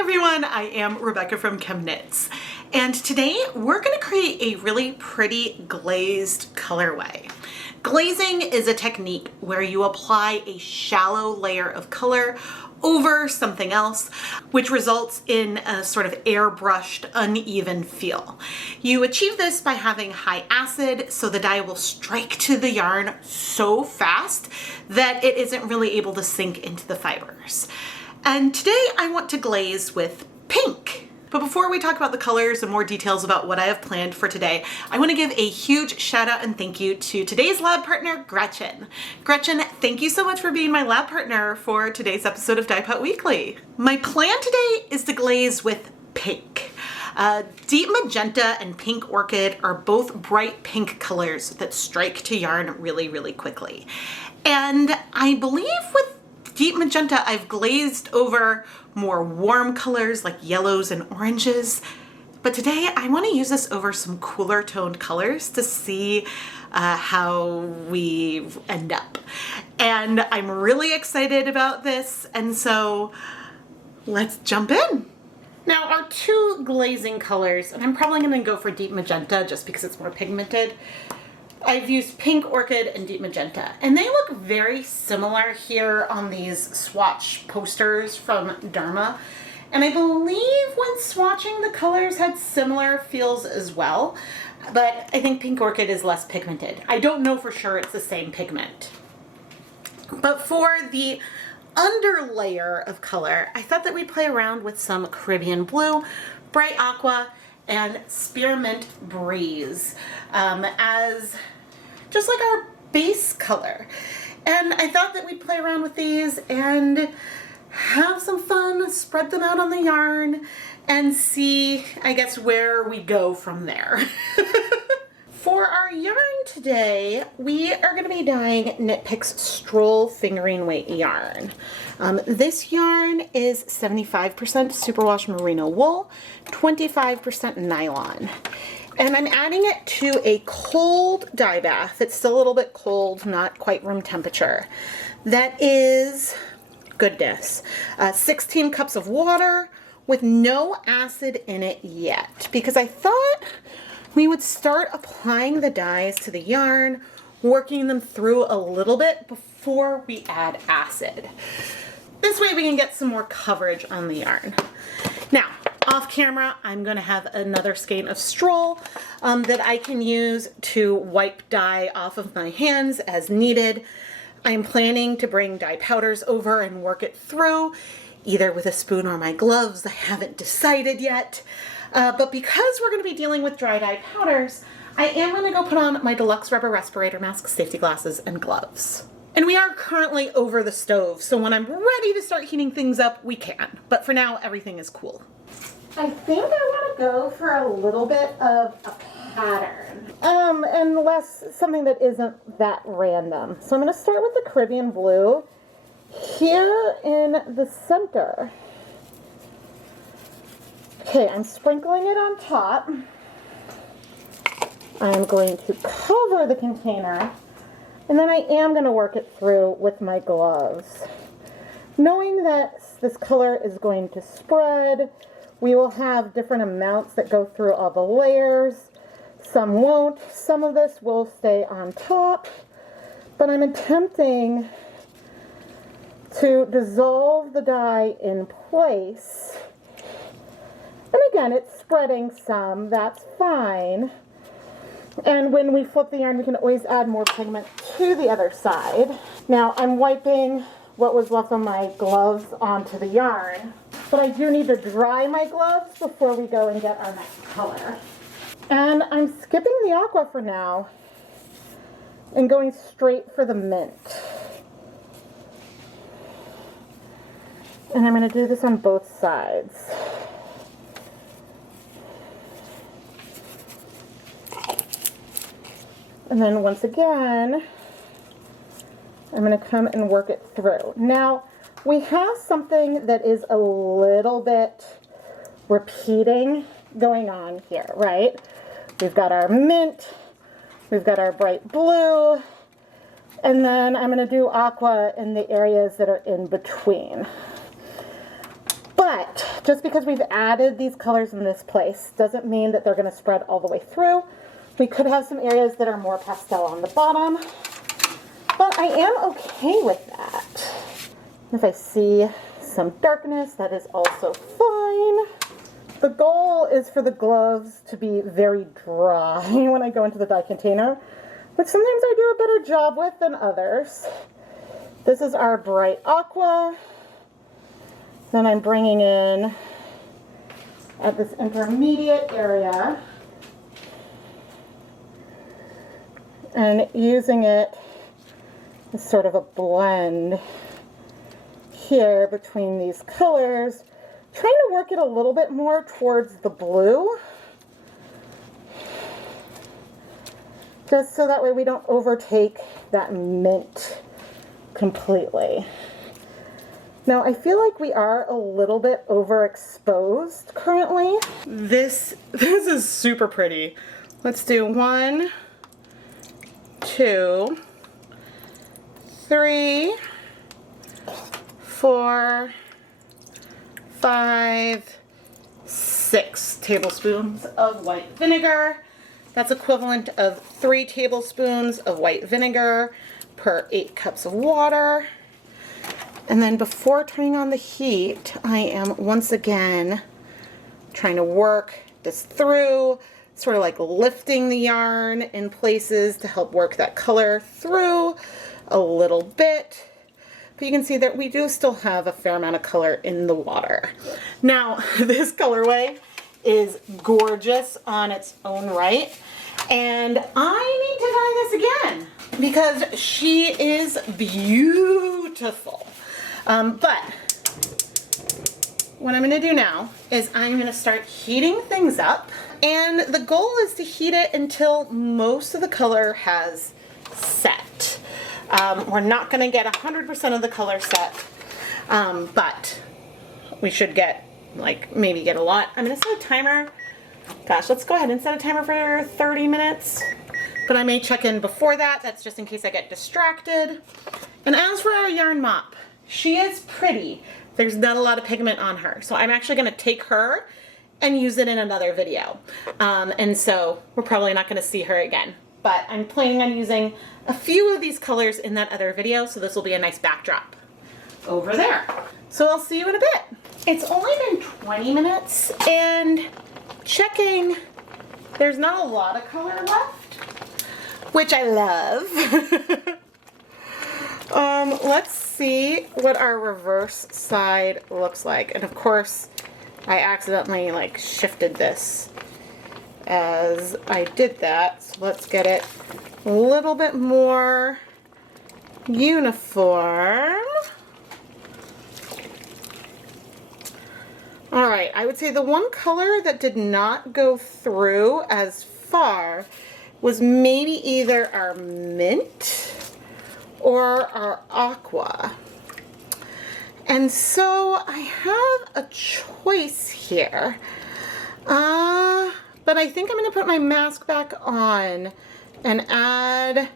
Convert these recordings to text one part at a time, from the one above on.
everyone, I am Rebecca from ChemKnits, and today we're going to create a really pretty glazed colorway. Glazing is a technique where you apply a shallow layer of color over something else, which results in a sort of airbrushed, uneven feel. You achieve this by having high acid, so the dye will strike to the yarn so fast that it isn't really able to sink into the fibers. And today I want to glaze with pink. But before we talk about the colors and more details about what I have planned for today, I want to give a huge shout out and thank you to today's lab partner, Gretchen. Gretchen, thank you so much for being my lab partner for today's episode of Dyepot Weekly. My plan today is to glaze with pink. Deep magenta and pink orchid are both bright pink colors that strike to yarn really, really quickly. And I believe with deep magenta, I've glazed over more warm colors like yellows and oranges. But today I want to use this over some cooler toned colors to see how we end up. And I'm really excited about this. And so let's jump in. Now our two glazing colors, and I'm probably going to go for deep magenta just because it's more pigmented. I've used pink orchid and deep magenta, and they look very similar here on these swatch posters from Dharma. And I believe when swatching the colors had similar feels as well, but I think pink orchid is less pigmented. I don't know for sure it's the same pigment. But for the underlayer of color, I thought that we'd play around with some Caribbean blue, bright aqua, and Spearmint Breeze as just like our base color. And I thought that we'd play around with these and have some fun, spread them out on the yarn, and see, I guess, where we go from there. For our yarn today, we are going to be dyeing Knit Picks Stroll fingering weight yarn. This yarn is 75% superwash merino wool, 25% nylon. And I'm adding it to a cold dye bath. It's still a little bit cold, not quite room temperature. That is, goodness, 16 cups of water with no acid in it yet, because I thought we would start applying the dyes to the yarn, working them through a little bit before we add acid. This way we can get some more coverage on the yarn. Now, off camera, I'm going to have another skein of stroll that I can use to wipe dye off of my hands as needed. I'm planning to bring dye powders over and work it through, either with a spoon or my gloves. I haven't decided yet. But because we're going to be dealing with dry dye powders, I am going to go put on my deluxe rubber respirator mask, safety glasses, and gloves. And we are currently over the stove, so when I'm ready to start heating things up, we can. But for now, everything is cool. I think I want to go for a little bit of a pattern. And less something that isn't that random. So I'm going to start with the Caribbean blue here in the center. Okay, I'm sprinkling it on top. I'm going to cover the container, and then I am going to work it through with my gloves. Knowing that this color is going to spread, we will have different amounts that go through all the layers. Some won't. Some of this will stay on top, but I'm attempting to dissolve the dye in place. And again, it's spreading some, that's fine. And when we flip the yarn, we can always add more pigment to the other side. Now, I'm wiping what was left on my gloves onto the yarn, but I do need to dry my gloves before we go and get our next color. And I'm skipping the aqua for now and going straight for the mint. And I'm going to do this on both sides. And then once again, I'm going to come and work it through. Now, we have something that is a little bit repeating going on here, right? We've got our mint, we've got our bright blue, and then I'm going to do aqua in the areas that are in between. But just because we've added these colors in this place doesn't mean that they're going to spread all the way through. We could have some areas that are more pastel on the bottom, but I am okay with that. If I see some darkness, that is also fine. The goal is for the gloves to be very dry when I go into the dye container, which sometimes I do a better job with than others. This is our bright aqua. Then I'm bringing in at this intermediate area and using it as sort of a blend here between these colors, trying to work it a little bit more towards the blue, just so that way we don't overtake that mint completely. Now I feel like we are a little bit overexposed currently. This is super pretty. Let's do 1, 2, 3, 4, 5, 6 tablespoons of white vinegar. That's equivalent of 3 tablespoons of white vinegar per 8 cups of water. And then before turning on the heat, I am once again trying to work this through, sort of like lifting the yarn in places to help work that color through a little bit. But you can see that we do still have a fair amount of color in the water. Now, this colorway is gorgeous on its own right, and I need to dye this again because she is beautiful. But what I'm going to do now is I'm going to start heating things up, and the goal is to heat it until most of the color has set. We're not going to get 100% of the color set, but we should get, like, maybe get a lot. I'm going to set a timer. Gosh, let's go ahead and set a timer for 30 minutes. But I may check in before that. That's just in case I get distracted. And as for our yarn mop, she is pretty. There's not a lot of pigment on her. So I'm actually going to take her and use it in another video. And so we're probably not going to see her again. But I'm planning on using a few of these colors in that other video, so this will be a nice backdrop over there. So I'll see you in a bit. It's only been 20 minutes, and checking, there's not a lot of color left, which I love. Let's see what our reverse side looks like. And of course, I accidentally like shifted this as I did that. So let's get it a little bit more uniform. All right, I would say the one color that did not go through as far was maybe either our mint or our aqua. And so I have a choice here. But I think I'm going to put my mask back on and add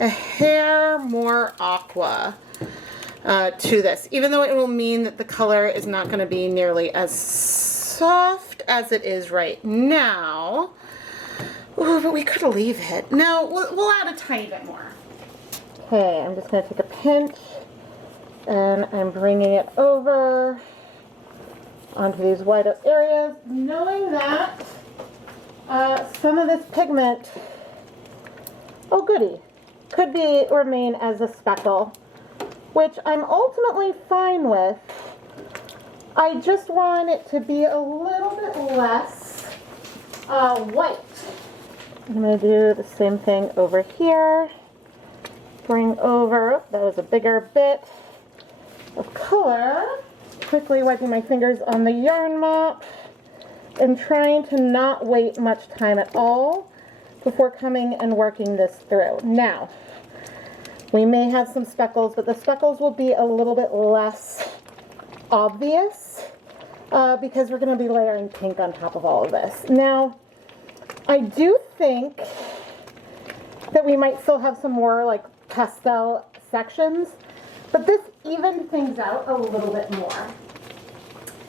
a hair more aqua to this, even though it will mean that the color is not going to be nearly as soft as it is right now. Ooh, but we could leave it. No, we'll add a tiny bit more. Okay, I'm just going to take a pinch and I'm bringing it over onto these white areas, knowing that some of this pigment, oh goody, could remain as a speckle, which I'm ultimately fine with. I just want it to be a little bit less white. I'm going to do the same thing over here. Bring over, that was a bigger bit of color. Quickly wiping my fingers on the yarn mop and trying to not wait much time at all before coming and working this through. Now, we may have some speckles, but the speckles will be a little bit less obvious because we're going to be layering pink on top of all of this. Now, I do think that we might still have some more like pastel sections, but this evened things out a little bit more.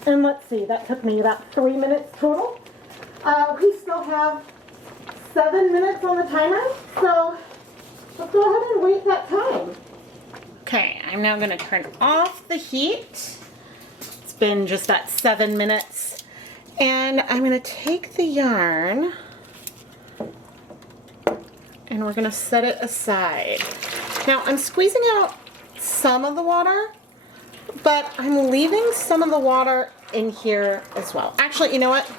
And let's see, that took me about 3 minutes total. We still have 7 minutes on the timer, so let's go ahead and wait that time. Okay, I'm now gonna turn off the heat. It's been just that 7 minutes. And I'm gonna take the yarn and we're gonna set it aside. Now I'm squeezing out some of the water, but I'm leaving some of the water in here as well. Actually, you know what?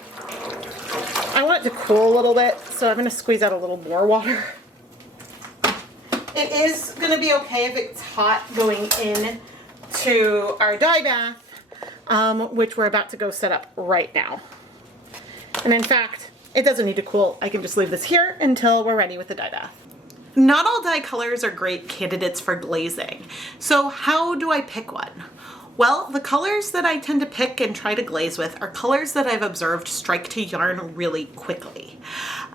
I want it to cool a little bit, so I'm gonna squeeze out a little more water. It is gonna be okay if it's hot going in to our dye bath, which we're about to go set up right now. And in fact, it doesn't need to cool. I can just leave this here until we're ready with the dye bath. Not all dye colors are great candidates for glazing. So how do I pick one? Well, the colors that I tend to pick and try to glaze with are colors that I've observed strike to yarn really quickly.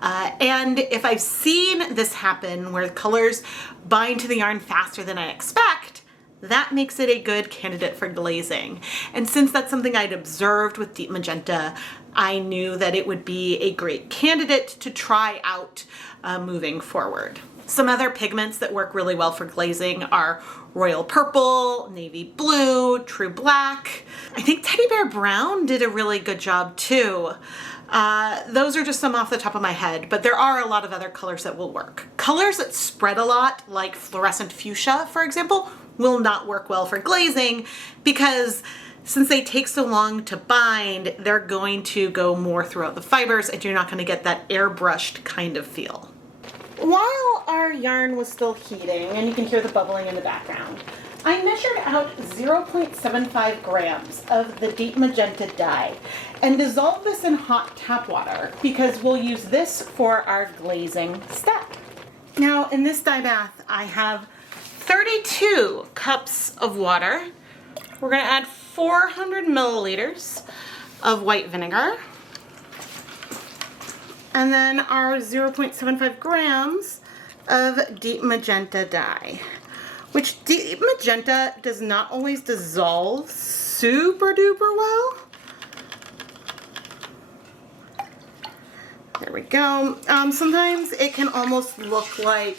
And if I've seen this happen where colors bind to the yarn faster than I expect, that makes it a good candidate for glazing. And since that's something I'd observed with Deep Magenta, I knew that it would be a great candidate to try out moving forward. Some other pigments that work really well for glazing are Royal Purple, Navy Blue, True Black. I think Teddy Bear Brown did a really good job too. Those are just some off the top of my head, but there are a lot of other colors that will work. Colors that spread a lot, like fluorescent fuchsia, for example, will not work well for glazing because since they take so long to bind, they're going to go more throughout the fibers and you're not going to get that airbrushed kind of feel. While our yarn was still heating, and you can hear the bubbling in the background, I measured out 0.75 grams of the Deep Magenta dye and dissolved this in hot tap water because we'll use this for our glazing step. Now in this dye bath, I have 32 cups of water. We're gonna add 400 milliliters of white vinegar. And then our 0.75 grams of Deep Magenta dye, which Deep Magenta does not always dissolve super duper well. There we go. Sometimes it can almost look like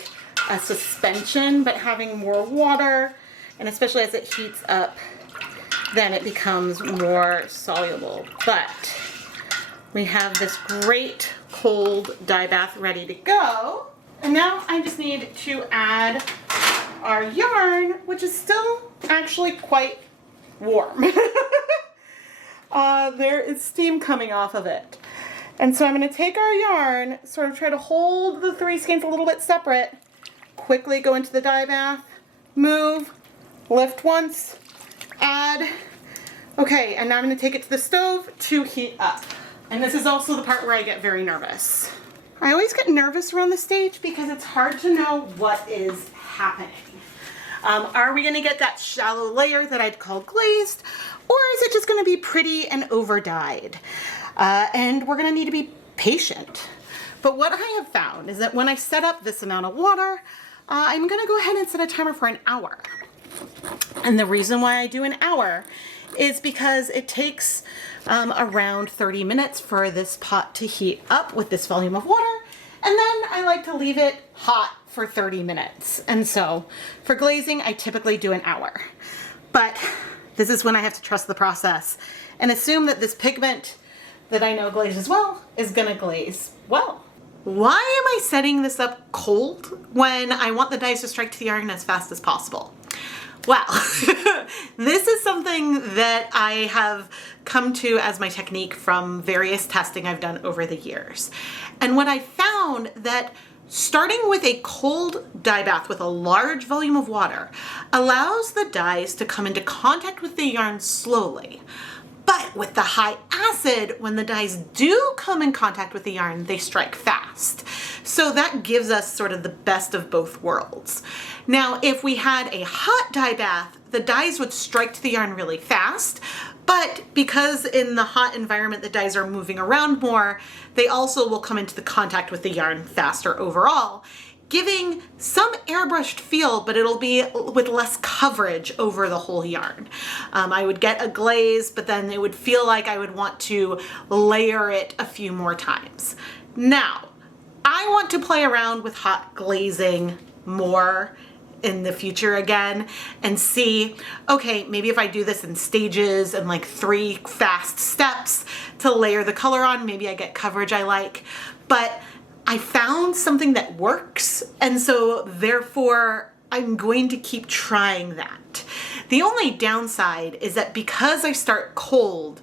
a suspension, but having more water, and especially as it heats up, then it becomes more soluble. But we have this great cold dye bath ready to go. And now I just need to add our yarn, which is still actually quite warm. There is steam coming off of it. And so I'm going to take our yarn, sort of try to hold the 3 skeins a little bit separate, quickly go into the dye bath, move, lift once, add. Okay, and now I'm going to take it to the stove to heat up. And this is also the part where I get very nervous. I always get nervous around the stage because it's hard to know what is happening. Are we gonna get that shallow layer that I'd call glazed, or is it just gonna be pretty and over dyed? And we're gonna need to be patient. But what I have found is that when I set up this amount of water, I'm gonna go ahead and set a timer for an hour. And the reason why I do an hour is because it takes around 30 minutes for this pot to heat up with this volume of water, and then I like to leave it hot for 30 minutes. And so for glazing, I typically do an hour. But this is when I have to trust the process and assume that this pigment that I know glazes well is gonna glaze well. Why am I setting this up cold when I want the dyes to strike to the yarn as fast as possible? Well, this is something that I have come to as my technique from various testing I've done over the years. And what I found that starting with a cold dye bath with a large volume of water allows the dyes to come into contact with the yarn slowly. But with the high acid, when the dyes do come in contact with the yarn, they strike fast. So that gives us sort of the best of both worlds. Now, if we had a hot dye bath, the dyes would strike to the yarn really fast, but because in the hot environment the dyes are moving around more, they also will come into the contact with the yarn faster overall. giving some airbrushed feel, but it'll be with less coverage over the whole yarn. I would get a glaze, but then it would feel like I would want to layer it a few more times. Now, I want to play around with hot glazing more in the future again and see, okay, maybe if I do this in stages and like 3 fast steps to layer the color on, maybe I get coverage I like. But I found something that works, and so therefore I'm going to keep trying that. The only downside is that because I start cold,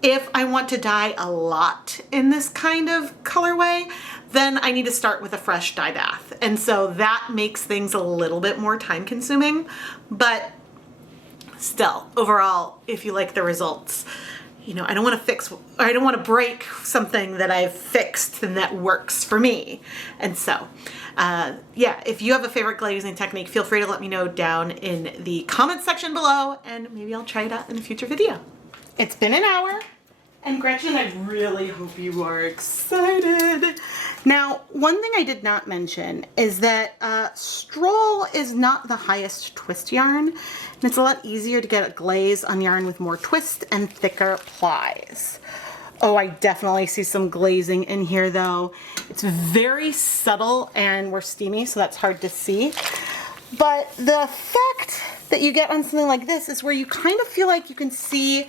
if I want to dye a lot in this kind of colorway, then I need to start with a fresh dye bath. And so that makes things a little bit more time consuming, but still, overall, if you like the results, you know, I don't want to break something that I've fixed and that works for me. And so, yeah, if you have a favorite glazing technique, feel free to let me know down in the comments section below, and maybe I'll try it out in a future video. It's been an hour. And Gretchen, I really hope you are excited. Now, one thing I did not mention is that Stroll is not the highest twist yarn, and it's a lot easier to get a glaze on yarn with more twist and thicker plies. Oh, I definitely see some glazing in here though. It's very subtle and we're steamy, so that's hard to see. But the effect that you get on something like this is where you kind of feel like you can see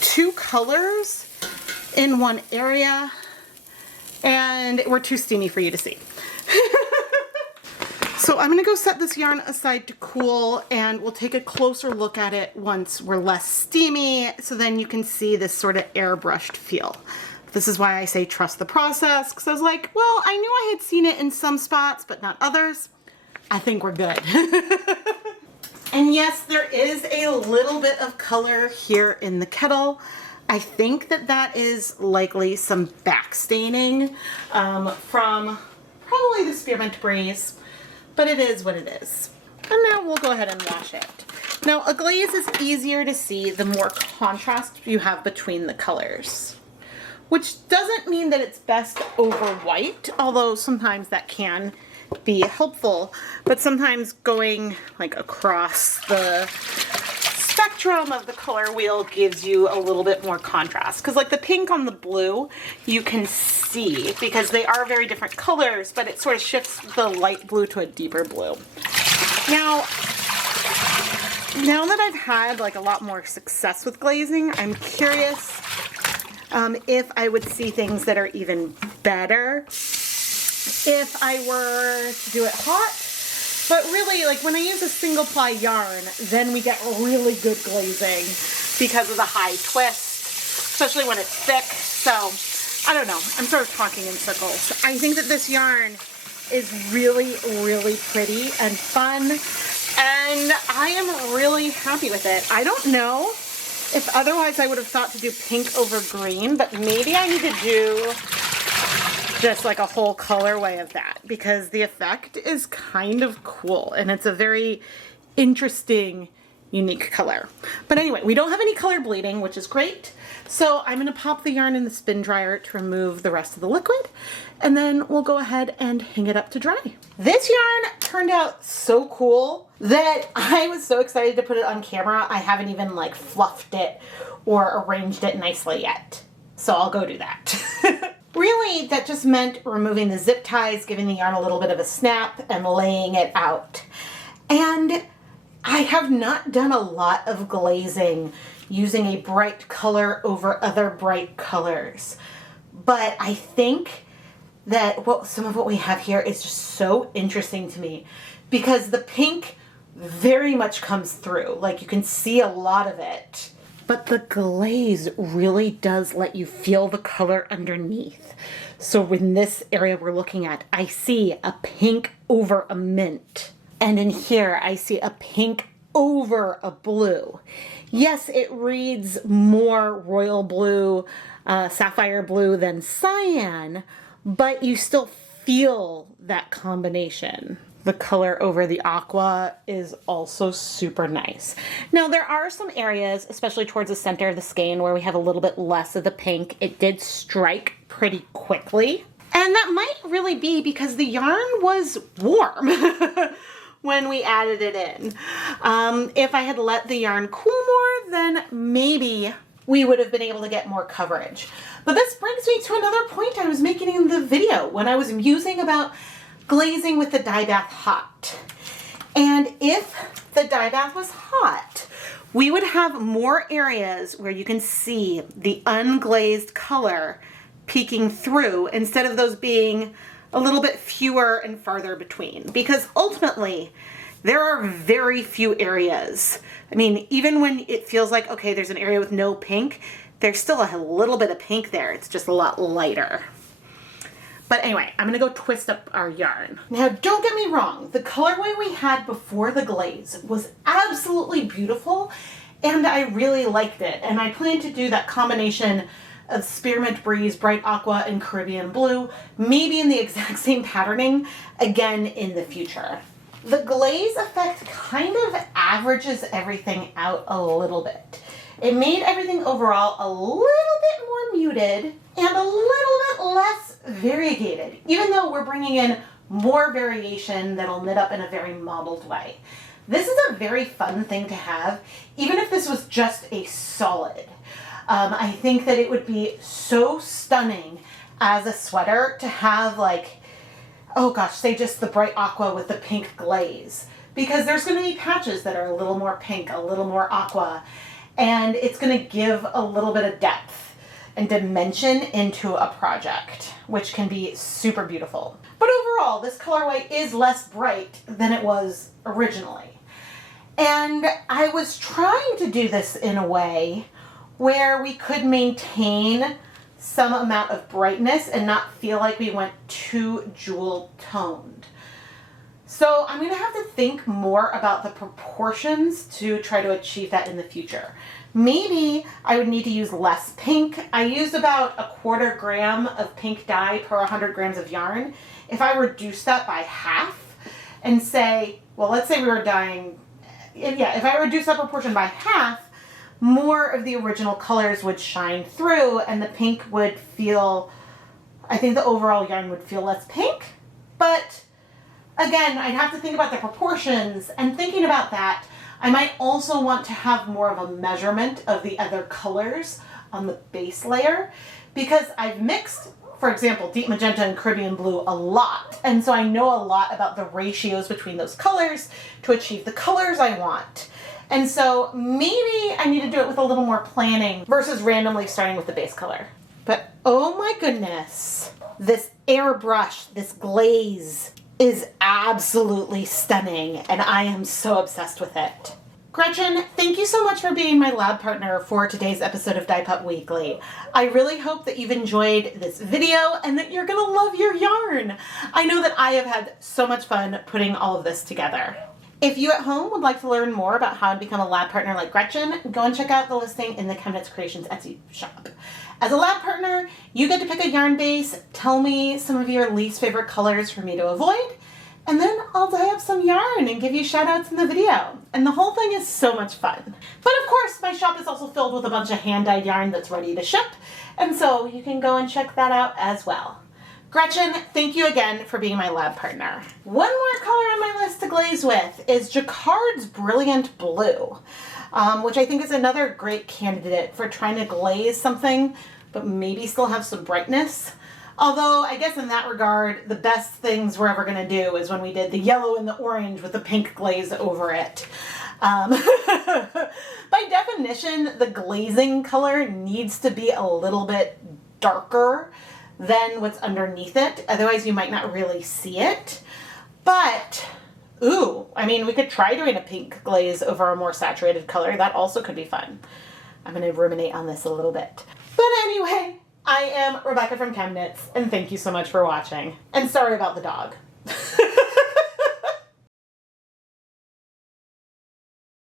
2 colors in one area, and we're too steamy for you to see. So I'm gonna go set this yarn aside to cool, and we'll take a closer look at it once we're less steamy, so then you can see this sort of airbrushed feel. This is why I say trust the process, because I was like, well, I knew I had seen it in some spots, but not others. I think we're good. And yes, there is a little bit of color here in the kettle. I think that that is likely some backstaining from probably the Spearmint Breeze, but it is what it is. And now we'll go ahead and wash it. Now, a glaze is easier to see the more contrast you have between the colors, which doesn't mean that it's best over white, although sometimes that can be helpful, but sometimes going like across the spectrum of the color wheel gives you a little bit more contrast, because like the pink on the blue you can see because they are very different colors, but it sort of shifts the light blue to a deeper blue. Now that I've had like a lot more success with glazing, I'm curious if I would see things that are even better if I were to do it hot. But really, like when I use a single ply yarn, then we get really good glazing because of the high twist, especially when it's thick. So I don't know, I'm sort of talking in circles. I think that this yarn is really, really pretty and fun, and I am really happy with it. I don't know if otherwise I would have thought to do pink over green, but maybe I need to do just like a whole colorway of that, because the effect is kind of cool and it's a very interesting, unique color. But anyway, we don't have any color bleeding, which is great. So I'm gonna pop the yarn in the spin dryer to remove the rest of the liquid, and then we'll go ahead and hang it up to dry. This yarn turned out so cool that I was so excited to put it on camera. I haven't even like fluffed it or arranged it nicely yet. So I'll go do that. Really, that just meant removing the zip ties, giving the yarn a little bit of a snap, and laying it out. And I have not done a lot of glazing using a bright color over other bright colors. But I think that some of what we have here is just so interesting to me, because the pink very much comes through. Like you can see a lot of it. But the glaze really does let you feel the color underneath. So in this area we're looking at, I see a pink over a mint. And in here I see a pink over a blue. Yes, it reads more royal blue, sapphire blue than cyan, but you still feel that combination. The color over the aqua is also super nice. Now there are some areas, especially towards the center of the skein, where we have a little bit less of the pink. It did strike pretty quickly. And that might really be because the yarn was warm when we added it in. If I had let the yarn cool more, then maybe we would have been able to get more coverage. But this brings me to another point I was making in the video when I was musing about glazing with the Dyebath hot. And if the Dyebath was hot, we would have more areas where you can see the unglazed color peeking through instead of those being a little bit fewer and farther between. Because ultimately, there are very few areas. I mean, even when it feels like, okay, there's an area with no pink, there's still a little bit of pink there. It's just a lot lighter. But anyway, I'm gonna go twist up our yarn. Now, don't get me wrong, the colorway we had before the glaze was absolutely beautiful, and I really liked it. And I plan to do that combination of Spearmint Breeze, Bright Aqua, and Caribbean Blue, maybe in the exact same patterning, again in the future. The glaze effect kind of averages everything out a little bit. It made everything overall a little bit more muted and a little bit less variegated, even though we're bringing in more variation that'll knit up in a very mottled way. This is a very fun thing to have, even if this was just a solid. I think that it would be so stunning as a sweater to have, like, oh gosh, say just the bright aqua with the pink glaze. Because there's going to be patches that are a little more pink, a little more aqua, and it's going to give a little bit of depth and dimension into a project, which can be super beautiful. But overall, this colorway is less bright than it was originally. And I was trying to do this in a way where we could maintain some amount of brightness and not feel like we went too jewel toned. So I'm going to have to think more about the proportions to try to achieve that in the future. Maybe I would need to use less pink. I used about 1/4 gram of pink dye per 100 grams of yarn. If I reduce that by half and say, well, let's say we were dyeing, if I reduce that proportion by half, more of the original colors would shine through and the pink would feel, I think the overall yarn would feel less pink. But again, I'd have to think about the proportions, and thinking about that, I might also want to have more of a measurement of the other colors on the base layer, because I've mixed, for example, deep magenta and Caribbean blue a lot. And so I know a lot about the ratios between those colors to achieve the colors I want. And so maybe I need to do it with a little more planning versus randomly starting with the base color. But oh my goodness, this airbrush, this glaze is absolutely stunning, and I am so obsessed with it. Gretchen, thank you so much for being my lab partner for today's episode of Dyepot Weekly. I really hope that you've enjoyed this video and that you're gonna love your yarn. I know that I have had so much fun putting all of this together. If you at home would like to learn more about how to become a lab partner like Gretchen, go and check out the listing in the ChemKnits Creations Etsy shop. As a lab partner, you get to pick a yarn base, tell me some of your least favorite colors for me to avoid, and then I'll dye up some yarn and give you shout outs in the video. And the whole thing is so much fun. But of course, my shop is also filled with a bunch of hand-dyed yarn that's ready to ship, and so you can go and check that out as well. Gretchen, thank you again for being my lab partner. One more color on my list to glaze with is Jacquard's Brilliant Blue, which I think is another great candidate for trying to glaze something, but maybe still have some brightness. Although, I guess in that regard, the best things we're ever gonna do is when we did the yellow and the orange with the pink glaze over it. By definition, the glazing color needs to be a little bit darker than what's underneath it. Otherwise, you might not really see it. But, ooh, I mean, we could try doing a pink glaze over a more saturated color. That also could be fun. I'm gonna ruminate on this a little bit. But anyway, I am Rebecca from ChemKnits, and thank you so much for watching. And sorry about the dog.